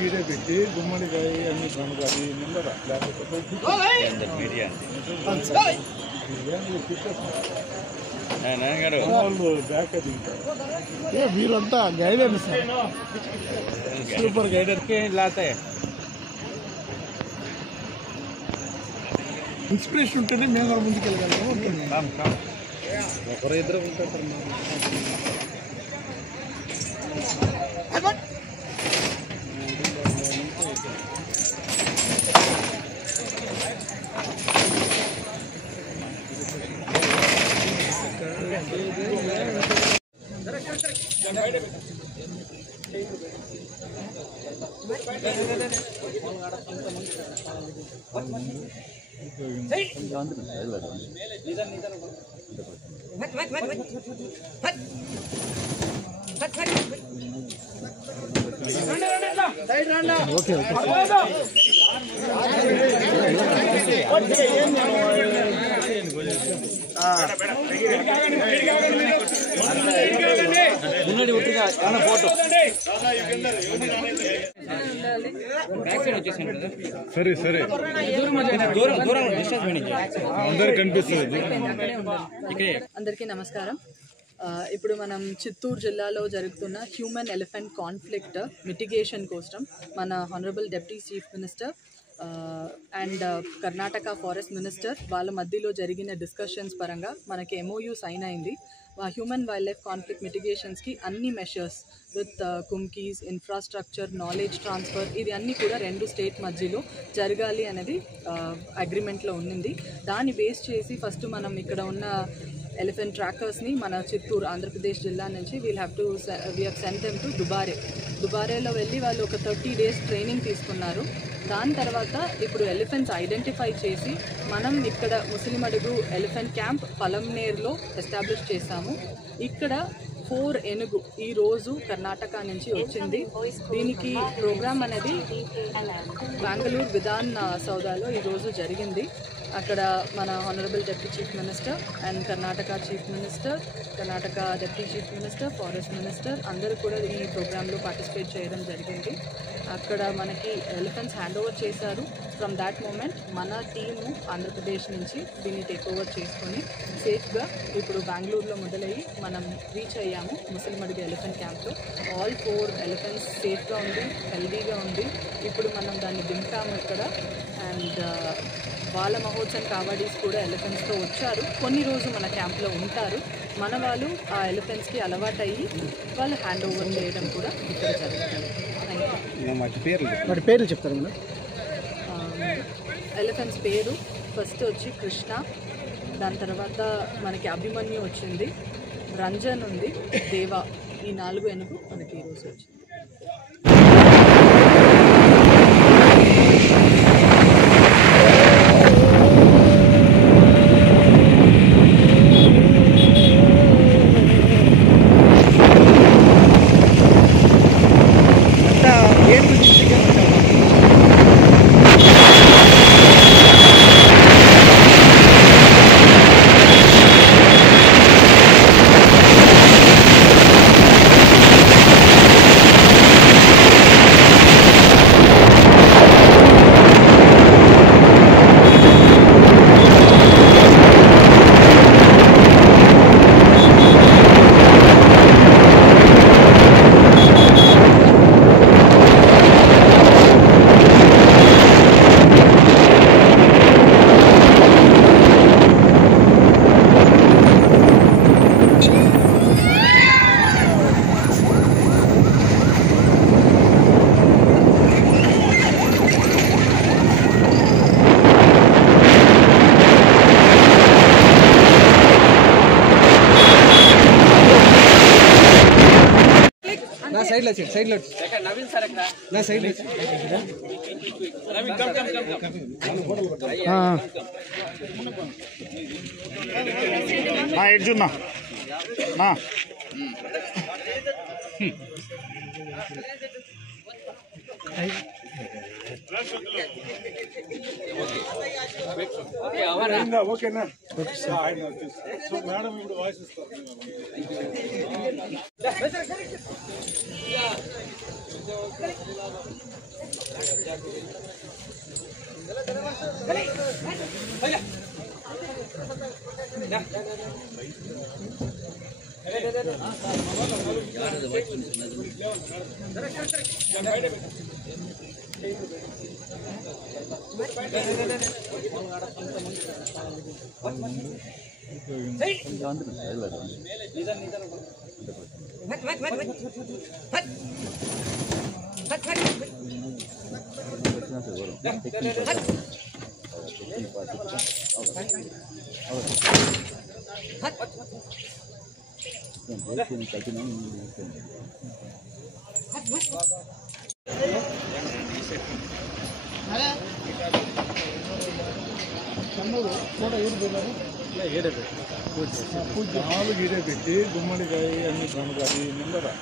గీడే పెట్టి గుమ్మడికాయ అన్ని కనుకాయి ముందర లేకపోతే బ్యాక్ వీరంతా guidance sir, super guidance లాతే inspiration ఉంటేనే మేము కూడా ముందుకు వెళ్ళగలము. ఒకరు ఇద్దరు ఉంటారు. సరే సరే అందరికీ నమస్కారం. ఇప్పుడు మనం చిత్తూరు జిల్లాలో జరుగుతున్న హ్యూమన్ ఎలిఫెంట్ కాన్ఫ్లిక్ట్ మిటిగేషన్ కోసం మన honourable deputy chief minister and Karnataka forest minister వాళ్ళ మధ్యలో జరిగిన డిస్కషన్స్ పరంగా మనకి MOU సైన్ అయింది. హ్యూమన్ వైల్డ్ లైఫ్ కాన్ఫ్లిక్ట్ మిటిగేషన్స్కి అన్ని measures with kumkis, infrastructure, knowledge transfer, ఇది అన్నీ కూడా 2 స్టేట్ మధ్యలో జరగాలి అనేది అగ్రిమెంట్లో ఉన్నింది. దాన్ని బేస్ చేసి ఫస్ట్ మనం ఇక్కడ ఉన్న ఎలిఫెంట్ ట్రాకర్స్ని మన చిత్తూరు ఆంధ్రప్రదేశ్ జిల్లా నుంచి we have sent them to దుబారేలో వెళ్ళి వాళ్ళు ఒక 30 days ట్రైనింగ్ తీసుకున్నారు. దాని తర్వాత ఇప్పుడు ఎలిఫెంట్స్ ఐడెంటిఫై చేసి మనం ఇక్కడ ముసిలిమడుగు ఎలిఫెంట్ క్యాంప్ పలంనేర్లో ఎస్టాబ్లిష్ చేశాము. ఇక్కడ 4 ఏనుగు ఈరోజు కర్ణాటక నుంచి వచ్చింది. దీనికి ప్రోగ్రామ్ అనేది బెంగళూరు విధాన్ సౌదాలో ఈరోజు జరిగింది. అక్కడ మన honourable deputy chief minister and Karnataka chief minister, Karnataka deputy chief minister, forest minister అందరూ కూడా ఈ ప్రోగ్రాంలో పార్టిసిపేట్ చేయడం జరిగింది. అక్కడ మనకి ఎలిఫెంట్స్ హ్యాండ్ ఓవర్ చేశారు. ఫ్రమ్ దాట్ మూమెంట్ మన టీము ఆంధ్రప్రదేశ్ నుంచి దీన్ని టేక్ ఓవర్ చేసుకొని సేఫ్గా ఇప్పుడు బెంగళూరులో మొదలయ్యి మనం రీచ్ అయ్యాము ముసిలిమడుగు ఎలిఫెంట్ క్యాంప్లో. ఆల్ 4 ఎలిఫెంట్స్ సేఫ్గా ఉంది, హెల్దీగా ఉంది. ఇప్పుడు మనం దాన్ని దింపాము ఇక్కడ. అండ్ వాళ్ళ మహోత్సవం కావాడీస్ కూడా ఎలిఫెంట్స్తో వచ్చారు. కొన్ని రోజు మన క్యాంప్లో ఉంటారు. మన వాళ్ళు ఆ ఎలిఫెంట్స్కి అలవాటయ్యి వాళ్ళు హ్యాండ్ ఓవర్ చేయడం కూడా ఇక్కడ జరుగుతుంది. వాటి పేర్లు చెప్తారు మేడం? ఎలిఫెంట్స్ పేరు ఫస్ట్ వచ్చి కృష్ణ, దాని తర్వాత మనకి అభిమన్యు వచ్చింది, రంజన్ ఉంది, దేవా. ఈ 4 ఏనుగు మనకి ఈరోజు వచ్చింది. సైడ్ లో నవీన్ సార్ నా సైడ్ ఎడ్జున్నా ఓకేనా సో మేడం ఇప్పుడు వాయిస్ ఇస్తారు. నాలుగు ఈడే పెట్టి గుమ్మడికాయ అన్ని గుమ్మడికాయ నిందరా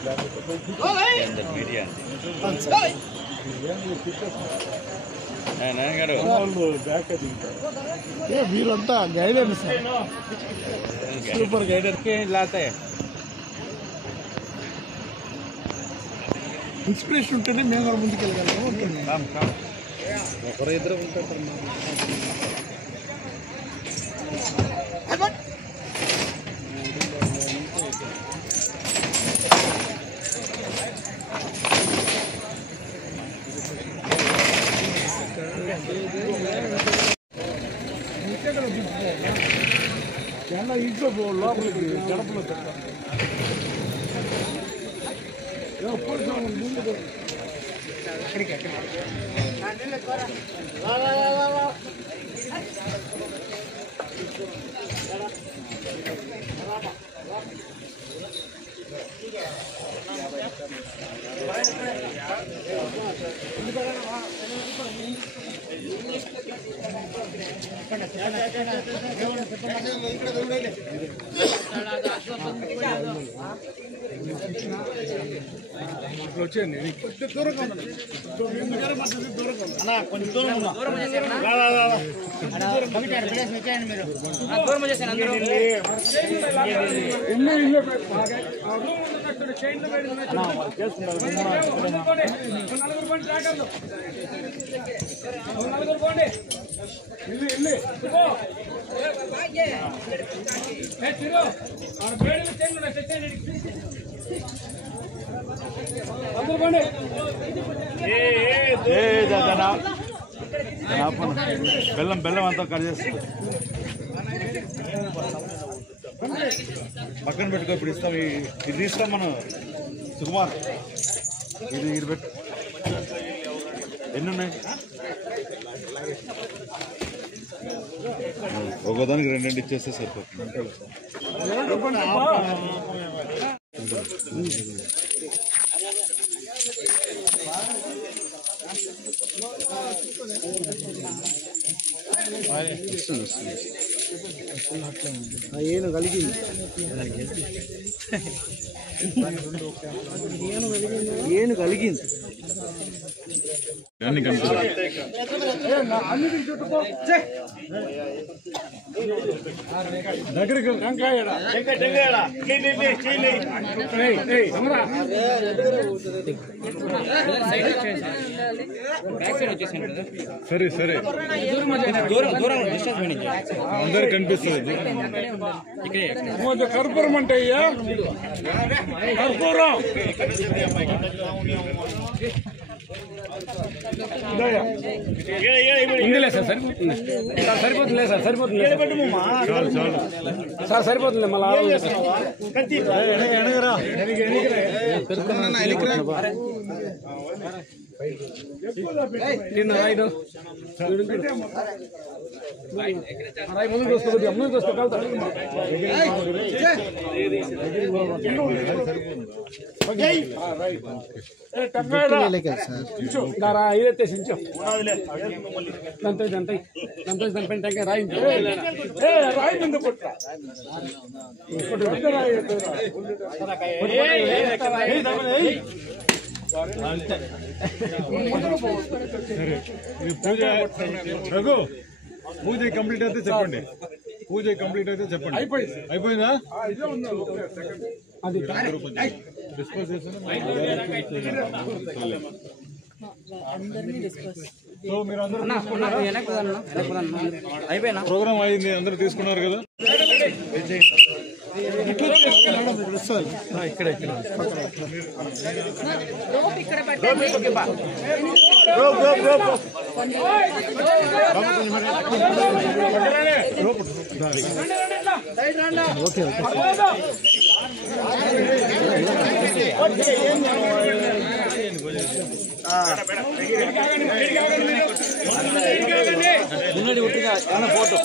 బ్యాక్ తింటారు. మీరంతా గైడెన్స్ సూపర్ గైడెన్స్ లాతే ఇన్స్పిరేషన్ ఉంటేనే మేము కూడా ముందుకు వెళ్ళగలము. ఒకరు ఇద్దరు ఉంటారు. చాలా ఇంట్లో లోపలికి గడపలో పెట్టాలి. వచ్చేయండి దూరంగా ఉండండి. కొంచెం దూరం బెల్లం బెల్లం అంతా కట్ చేస్తుంది. పక్కన పెట్టుకో. ఇప్పుడు ఇస్తాం. ఇది తీస్తాం మనం. సుకుమార్ ఇది పెట్టు. ఎన్ని ఉన్నాయి? ఒకదానికి రెండు ఇచ్చేస్తే సరిపోతుంది. ఏను కలిగింది. ఏను కలిగింది. అన్ని దగ్గరికి సరే సరే అందరు కనిపిస్తుంది. కర్పూరం అంటే అయ్యా కర్పూరం ఉందిలే సార్. సరిపోతుంది సరిపోతుందిలే సార్. సరిపోతుంది సార్. సరిపోతుంది. మళ్ళీ రైడు ముందుకు వస్తుంది. ముందుకు వస్తే కలుతాడు. ఇదైతే సించు దాంతో దాంతో దాంతో దానిపైన టెంకాయ రాయించు. రాయి ముందు కొట్టు. రాయి సరే ఇది పూజ రఘు పూజ కంప్లీట్ అయితే చెప్పండి. పూజ కంప్లీట్ అయితే చెప్పండి. అయిపోయిందా? డిస్కస్ చేస్తాను. అందరినీ డిస్కస్ సో మీరు అందరూ అయిపోయినా ప్రోగ్రామ్ అయింది, అందరూ తీసుకున్నారు కదా. ఇక్కడ మున్నడి ఉట్టిగా ఫోటో